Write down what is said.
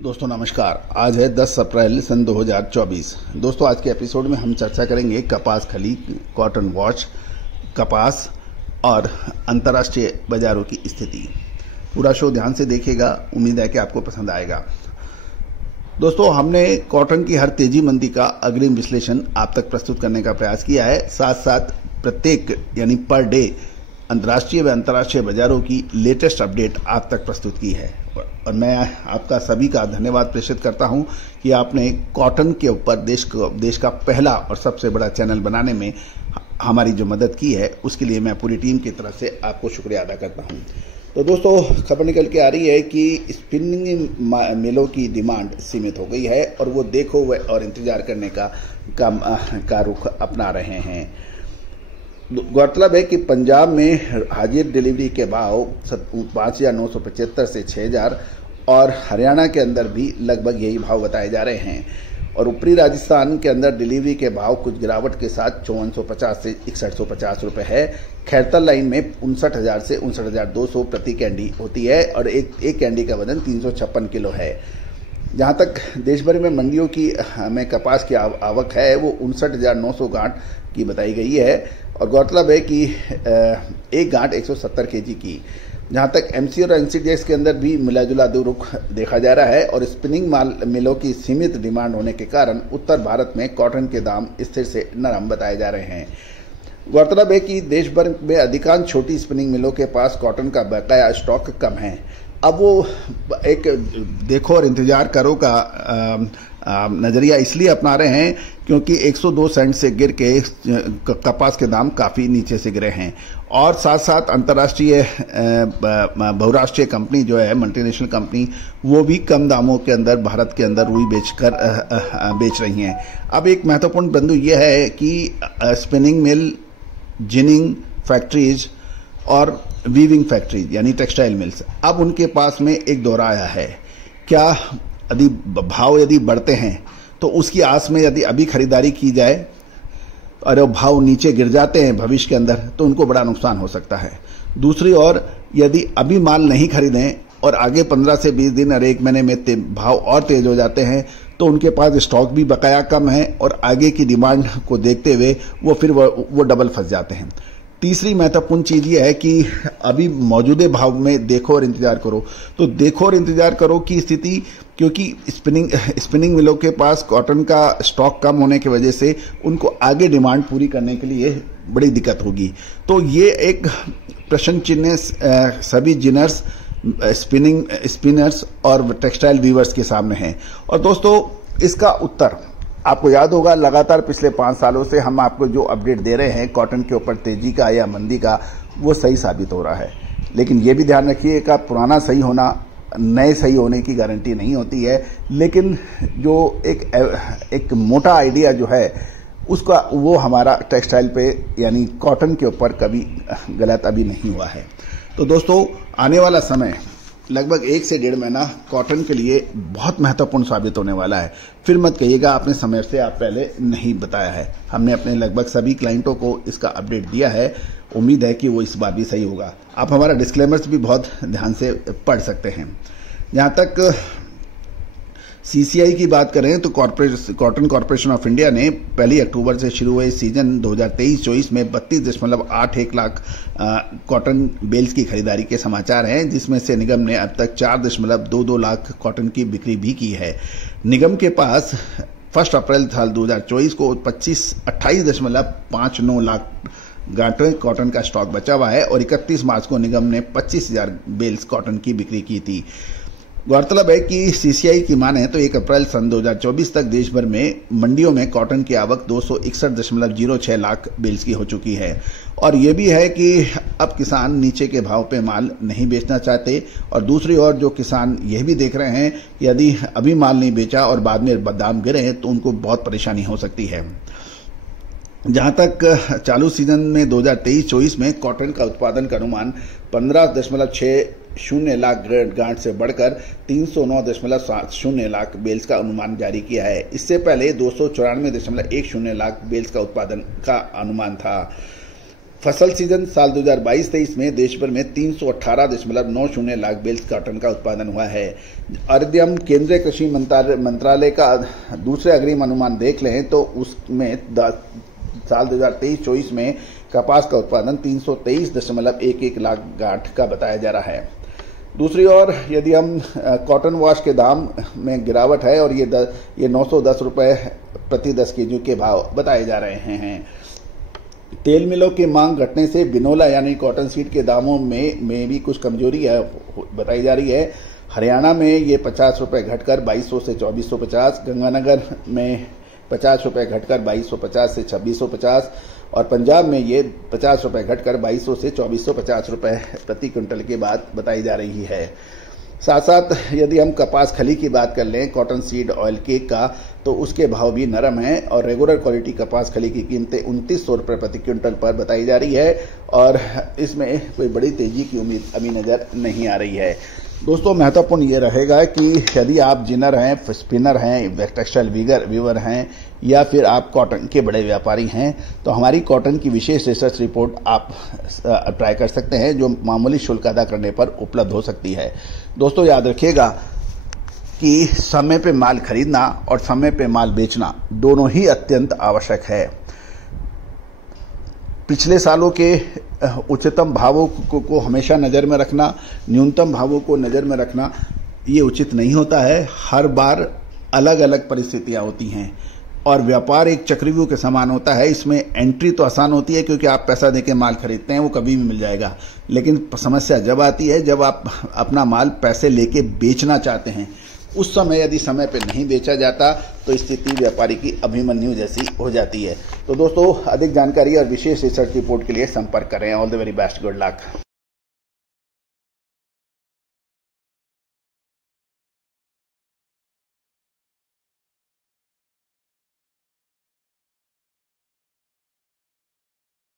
दोस्तों नमस्कार। आज है 10 अप्रैल सन 2024। दोस्तों आज के एपिसोड में हम चर्चा करेंगे कपास खली, कॉटन वॉश, कपास और अंतर्राष्ट्रीय बाजारों की स्थिति। पूरा शो ध्यान से देखिएगा, उम्मीद है कि आपको पसंद आएगा। दोस्तों हमने कॉटन की हर तेजी मंदी का अग्रिम विश्लेषण आप तक प्रस्तुत करने का प्रयास किया है, साथ साथ प्रत्येक यानी पर डे अंतर्राष्ट्रीय व अंतर्राष्ट्रीय बाजारों की लेटेस्ट अपडेट आप तक प्रस्तुत की है। और मैं आपका सभी का धन्यवाद प्रेषित करता हूं कि आपने कॉटन के ऊपर देश का पहला और सबसे बड़ा चैनल बनाने में हमारी जो मदद की है, उसके लिए मैं पूरी टीम की तरफ से आपको शुक्रिया अदा करता हूं। तो दोस्तों खबर निकल के आ रही है कि स्पिनिंग मिलों की डिमांड सीमित हो गई है और वो देखो और इंतजार करने का रुख अपना रहे हैं। गौरतलब है कि पंजाब में हाजिर डिलीवरी के भाव 5,975 से 6,000 और हरियाणा के अंदर भी लगभग यही भाव बताए जा रहे हैं। और ऊपरी राजस्थान के अंदर डिलीवरी के भाव कुछ गिरावट के साथ 5450 से 6150 रुपए है। खैरतल लाइन में 59,000 से 59,200 प्रति कैंडी होती है और एक कैंडी का वजन 356 किलो है। जहां तक देश भर में मंडियों की में कपास की आवक है वो 59,900 गांठ की बताई गई है। और गौरतलब है कि एक गांठ 170 केजी की। जहां तक एमसी और एनसीडीएक्स के अंदर भी मिला जुला रुख देखा जा रहा है और स्पिनिंग मिलों की सीमित डिमांड होने के कारण उत्तर भारत में कॉटन के दाम स्थिर से नरम बताए जा रहे हैं। गौरतलब है कि देश भर में अधिकांश छोटी स्पिनिंग मिलों के पास कॉटन का बकाया स्टॉक कम है। अब वो एक देखो और इंतजार करो का नजरिया इसलिए अपना रहे हैं क्योंकि 102 सेंट से गिर के कपास के दाम काफी नीचे से गिरे हैं। और साथ साथ अंतर्राष्ट्रीय बहुराष्ट्रीय कंपनी जो है मल्टीनेशनल कंपनी, वो भी कम दामों के अंदर भारत के अंदर रुई बेच रही हैं। अब एक महत्वपूर्ण बिंदु यह है कि स्पिनिंग मिल, जिनिंग फैक्ट्रीज और वीविंग फैक्ट्रीज यानी टेक्सटाइल मिल्स, अब उनके पास में एक दौरा आया है। क्या भाव यदि बढ़ते हैं तो उसकी आस में यदि अभी खरीदारी की जाए और भाव नीचे गिर जाते हैं भविष्य के अंदर तो उनको बड़ा नुकसान हो सकता है। दूसरी ओर यदि अभी माल नहीं खरीदें और आगे 15 से 20 दिन और एक महीने में भाव और तेज हो जाते हैं तो उनके पास स्टॉक भी बकाया कम है और आगे की डिमांड को देखते हुए वो डबल फंस जाते हैं। तीसरी महत्वपूर्ण चीज ये है कि अभी मौजूदा भाव में देखो और इंतजार करो। तो देखो और इंतजार करो की स्थिति, क्योंकि स्पिनिंग मिलों के पास कॉटन का स्टॉक कम होने की वजह से उनको आगे डिमांड पूरी करने के लिए बड़ी दिक्कत होगी। तो ये एक प्रश्न चिन्ह सभी जिनर्स, स्पिनर्स और टेक्सटाइल वीवर्स के सामने है। और दोस्तों इसका उत्तर आपको याद होगा, लगातार पिछले 5 सालों से हम आपको जो अपडेट दे रहे हैं कॉटन के ऊपर तेजी का या मंदी का, वो सही साबित हो रहा है। लेकिन ये भी ध्यान रखिएगा, पुराना सही होना नए सही होने की गारंटी नहीं होती है। लेकिन जो एक मोटा आइडिया जो है उसका, वो हमारा टेक्सटाइल पे यानी कॉटन के ऊपर कभी गलत अभी नहीं हुआ है। तो दोस्तों आने वाला समय लगभग 1 से 1.5 महीना कॉटन के लिए बहुत महत्वपूर्ण साबित होने वाला है। फिर मत कहिएगा आपने समय से आप पहले नहीं बताया है। हमने अपने लगभग सभी क्लाइंटों को इसका अपडेट दिया है, उम्मीद है कि वो इस बार भी सही होगा। आप हमारा डिस्क्लेमर्स भी बहुत ध्यान से पढ़ सकते हैं। जहाँ तक सीसीआई की बात करें तो कॉटन कॉर्पोरेशन ऑफ इंडिया ने 1 अक्टूबर से शुरू हुए सीजन 2023-24 में 32.81 लाख कॉटन बेल्स की खरीदारी के समाचार हैं, जिसमें से निगम ने अब तक 4.22 लाख कॉटन की बिक्री भी की है। निगम के पास 1 अप्रैल साल 2024 को 28.59 लाख गांठों कॉटन का स्टॉक बचा हुआ है और 31 मार्च को निगम ने 25,000 बेल्स कॉटन की बिक्री की थी। गौरतलब है कि सीसीआई की माने तो 1 अप्रैल सन 2024 तक देश भर में मंडियों में कॉटन की आवक 261.06 लाख बेल्स की हो चुकी है। और ये भी है कि अब किसान नीचे के भाव पे माल नहीं बेचना चाहते और दूसरी ओर जो किसान यह भी देख रहे हैं कि यदि अभी माल नहीं बेचा और बाद में दाम गिरे तो उनको बहुत परेशानी हो सकती है। जहां तक चालू सीजन में 2023-24 में कॉटन का उत्पादन का अनुमान 15.60 लाख गांठ से बढ़कर 309.70 लाख बेल्स का अनुमान जारी किया है। इससे पहले 294.10 लाख बेल्स का उत्पादन का अनुमान था। फसल सीजन साल 2022-23 में देश भर में 318.90 लाख बेल्स कॉटन का उत्पादन हुआ है। और यदि हम केंद्रीय कृषि मंत्रालय का दूसरे अग्रिम अनुमान देख लें तो उसमें साल 2023-24 में कपास का उत्पादन 323.11 लाख गांठ का बताया जा रहा है। दूसरी ओर यदि हम कॉटन वॉश के दाम में गिरावट है और ये 910 रुपए प्रति 10 केजी के भाव बताए जा रहे हैं। तेल मिलों की मांग घटने से बिनोला यानी कॉटन सीड के दामों में भी कुछ कमजोरी है बताई जा रही है। हरियाणा में ये 50 रुपए घटकर 2200 से 2450, गंगानगर में 50 रुपए घटकर 2250 से 2650 और पंजाब में ये 50 रुपए घटकर 2200 से 2450 रुपए प्रति क्विंटल की बात बताई जा रही है। साथ साथ यदि हम कपास खली की बात कर लें कॉटन सीड ऑयल केक का तो उसके भाव भी नरम हैं और रेगुलर क्वालिटी कपास खली की कीमतें 2900 रुपये प्रति क्विंटल पर बताई जा रही है और इसमें कोई बड़ी तेजी की उम्मीद अभी नजर नहीं आ रही है। दोस्तों महत्वपूर्ण ये रहेगा कि यदि आप जिनर हैं, स्पिनर हैं, टेक्सटाइल वीवर हैं या फिर आप कॉटन के बड़े व्यापारी हैं तो हमारी कॉटन की विशेष रिसर्च रिपोर्ट आप ट्राई कर सकते हैं जो मामूली शुल्क अदा करने पर उपलब्ध हो सकती है। दोस्तों याद रखिएगा कि समय पे माल खरीदना और समय पे माल बेचना दोनों ही अत्यंत आवश्यक है। पिछले सालों के उच्चतम भावों को हमेशा नज़र में रखना, न्यूनतम भावों को नज़र में रखना ये उचित नहीं होता है। हर बार अलग अलग परिस्थितियां होती हैं और व्यापार एक चक्रव्यूह के समान होता है। इसमें एंट्री तो आसान होती है क्योंकि आप पैसा देके माल खरीदते हैं, वो कभी भी मिल जाएगा, लेकिन समस्या जब आती है जब आप अपना माल पैसे लेके बेचना चाहते हैं। उस समय यदि समय पे नहीं बेचा जाता तो स्थिति व्यापारी की अभिमन्यु जैसी हो जाती है। तो दोस्तों अधिक जानकारी और विशेष रिसर्च रिपोर्ट के लिए संपर्क करें। All the very best, good luck.